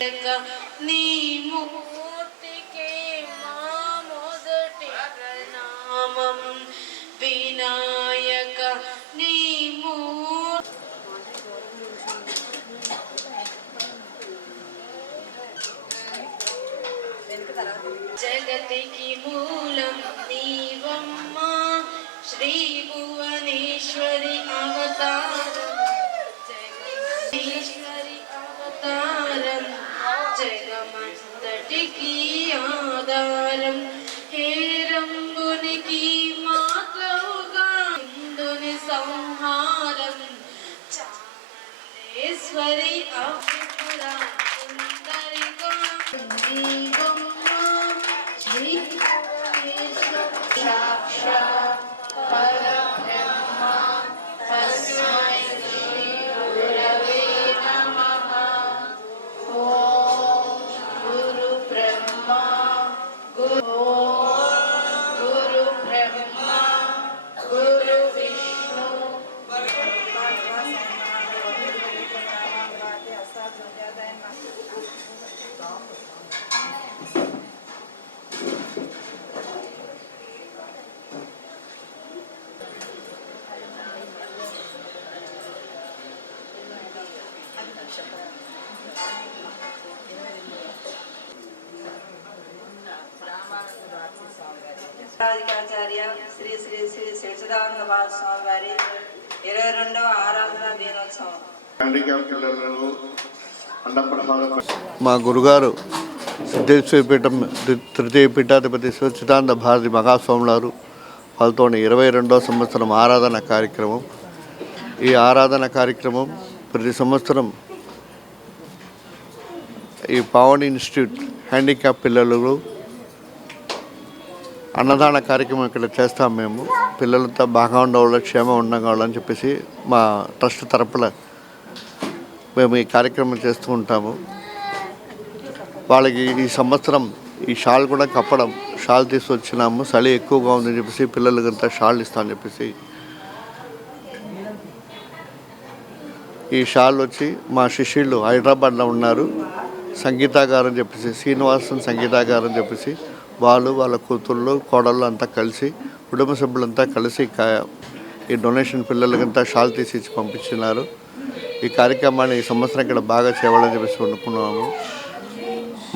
నీ మూర్తికే మా మొదటి ప్రణామం వినాయక నీ జగతికి మూలం నీవమ్మా శ్రీ భువనేశ్వరి అవతారం జగదీశ్వరి అవతారం జగమంతటికి ఆధారం హే రంగునికి మాతవుగా హిందుని సంహారం చాముండేశ్వరి అభిపురా సుందరిగా సాక్షాత్ పరబ్రహ్మ తస్మై శ్రీ గురవే నమః. ఓం గురు బ్రహ్మ గురు బ్రహ్మ గురు విష్ణు రాధికాచార్య శ్రీ శ్రీ శ్రీ శేషదానంద స్వామి వారి 22వ ఆరాధన దినోత్సవం. మా గురుగారు సిద్ధేశ్వర పీఠం తృతీయ పీఠాధిపతి సచ్చిదానంద భారతి మహాస్వాములారు వాళ్ళతో 22వ సంవత్సరం ఆరాధన కార్యక్రమం. ఈ ఆరాధన కార్యక్రమం ప్రతి సంవత్సరం ఈ పావని ఇన్స్టిట్యూట్ హ్యాండిక్యాప్ పిల్లలు అన్నదాన కార్యక్రమం ఇక్కడ చేస్తాం. మేము పిల్లలంతా బాగా ఉండవాళ్ళు, క్షేమం ఉండగాలని చెప్పేసి మా ట్రస్ట్ తరపున మేము ఈ కార్యక్రమం చేస్తూ ఉంటాము. వాళ్ళకి ఈ సంవత్సరం ఈ షాల్ కూడా కప్పడం, షాల్ తీసుకొచ్చినాము. చలి ఎక్కువగా ఉందని చెప్పేసి పిల్లలకంతా షాల్ ఇస్తామని చెప్పేసి ఈ షాల్ వచ్చి మా శిష్యులు హైదరాబాద్లో ఉన్నారు, సంగీతాగారు అని చెప్పేసి శ్రీనివాసన్ సంగీతాగారు అని చెప్పేసి వాళ్ళు వాళ్ళ కూతుళ్ళు కోడళ్ళు అంతా కలిసి కుటుంబ సభ్యులంతా కలిసి ఈ డొనేషన్ పిల్లలకంతా షాల్ తీసి ఇచ్చి పంపించినారు. ఈ కార్యక్రమాన్ని ఈ సంవత్సరం ఇక్కడ బాగా చేయాలని చెప్పేసి అనుకున్నాము.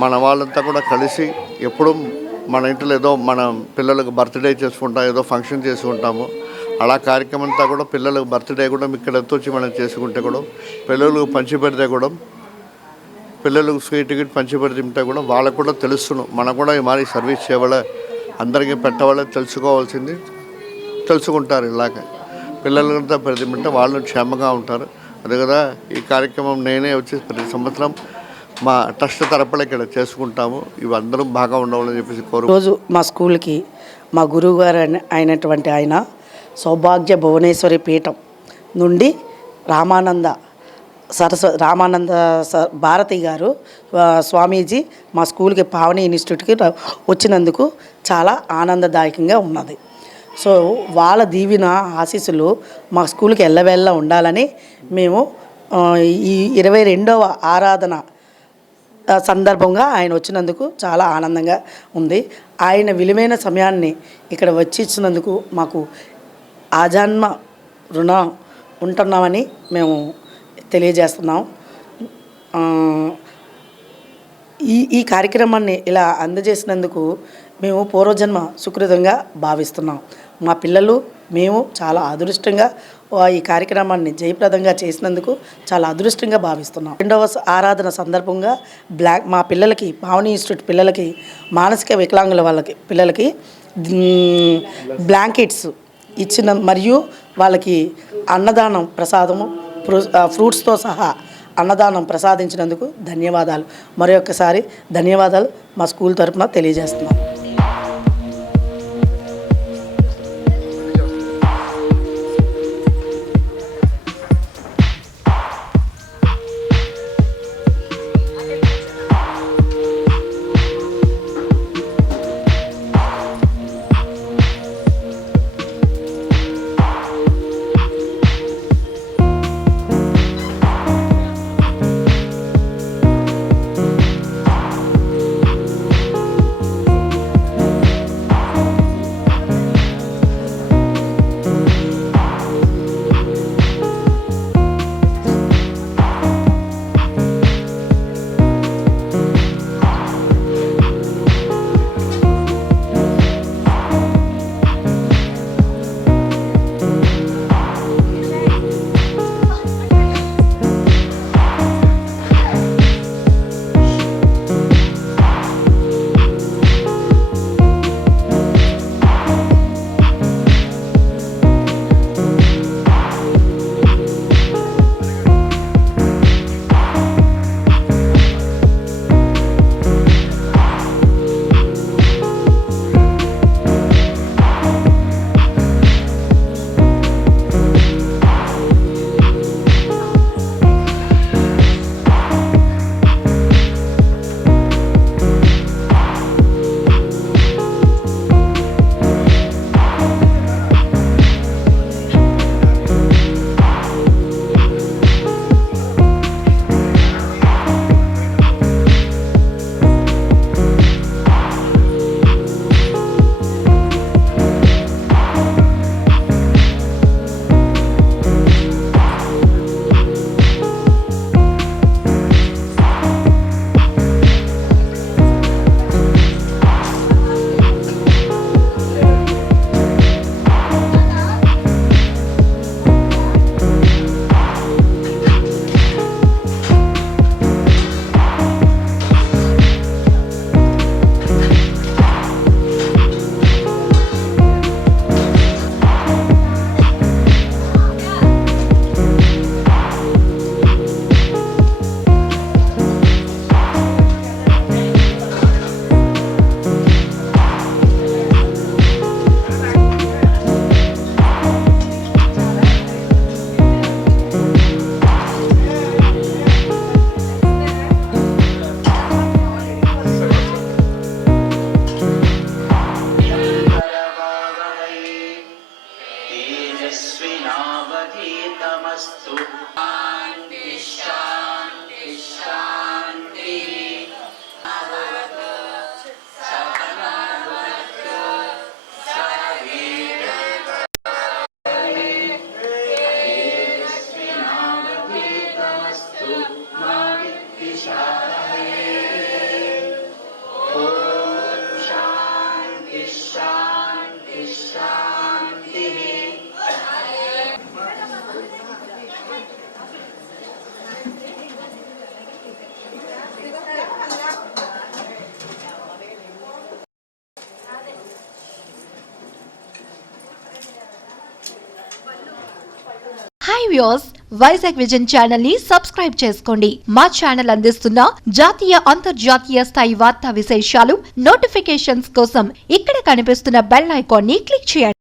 మన వాళ్ళంతా కూడా కలిసి ఎప్పుడూ మన ఇంట్లో ఏదో మన పిల్లలకు బర్త్డే చేసుకుంటాం, ఏదో ఫంక్షన్ చేసుకుంటాము. అలా కార్యక్రమం అంతా కూడా పిల్లలకు బర్త్డే కూడా ఇక్కడ వచ్చి మనం చేసుకుంటే కూడా పిల్లలకు పంచిపెడితే కూడా పిల్లలకు స్వీట్ గిట్ పంచిపెడితే కూడా వాళ్ళకు కూడా తెలుస్తున్నాం. మనకు కూడా ఈ మరి సర్వీస్ చేయవాళ్ళ అందరికీ పెట్టవాళ్ళే తెలుసుకోవాల్సింది తెలుసుకుంటారు. ఇలాగ పిల్లలంతా పెడితే వాళ్ళు క్షేమంగా ఉంటారు. అదే కదా ఈ కార్యక్రమం నేనే వచ్చి ప్రతి సంవత్సరం మా ట్రస్ట్ తరపున ఇక్కడ చేసుకుంటాము. ఇవి అందరం బాగా ఉండవాలని చెప్పేసి రోజు మా స్కూల్కి మా గురువు గారు అయినటువంటి ఆయన సౌభాగ్య భువనేశ్వరి పీఠం నుండి రామానంద భారతి గారు స్వామీజీ మా స్కూల్కి పావని ఇన్స్టిట్యూట్కి వచ్చినందుకు చాలా ఆనందదాయకంగా ఉన్నది. సో వాళ్ళ దీవెన ఆశీస్సులు మా స్కూల్కి ఎల్లవేళ్ళ ఉండాలని మేము ఈ 22వ ఆరాధన సందర్భంగా ఆయన వచ్చినందుకు చాలా ఆనందంగా ఉంది. ఆయన విలువైన సమయాన్ని ఇక్కడ వచ్చి ఇచ్చినందుకు మాకు ఆజన్మ రుణం ఉంటున్నామని మేము తెలియజేస్తున్నాం. ఈ కార్యక్రమాన్ని ఇలా అందజేసినందుకు మేము పూర్వజన్మ సుకృతంగా భావిస్తున్నాం. మా పిల్లలు మేము చాలా అదృష్టంగా ఈ కార్యక్రమాన్ని జయప్రదంగా చేసినందుకు చాలా అదృష్టంగా భావిస్తున్నాం. 2వ ఆరాధన సందర్భంగా మా పిల్లలకి పావని ఇన్స్టిట్యూట్ పిల్లలకి మానసిక వికలాంగుల వాళ్ళకి పిల్లలకి బ్లాంకెట్స్ ఇచ్చిన మరియు వాళ్ళకి అన్నదానం ప్రసాదము ఫ్రూట్స్తో సహా అన్నదానం ప్రసాదించినందుకు ధన్యవాదాలు. మరొకసారి ధన్యవాదాలు మా స్కూల్ తరపున తెలియజేస్తున్నాం. Hi viewers, Vizag vision channel ని సబ్స్క్రైబ్ చేసుకోండి. మా ఛానల్ అందిస్తున్న జాతీయ అంతర్జాతీయ స్థాయి వార్తా విశేషాలు నోటిఫికేషన్స్ కోసం ఇక్కడ కనిపిస్తున్న బెల్ ఐకాన్ ని క్లిక్ చేయండి.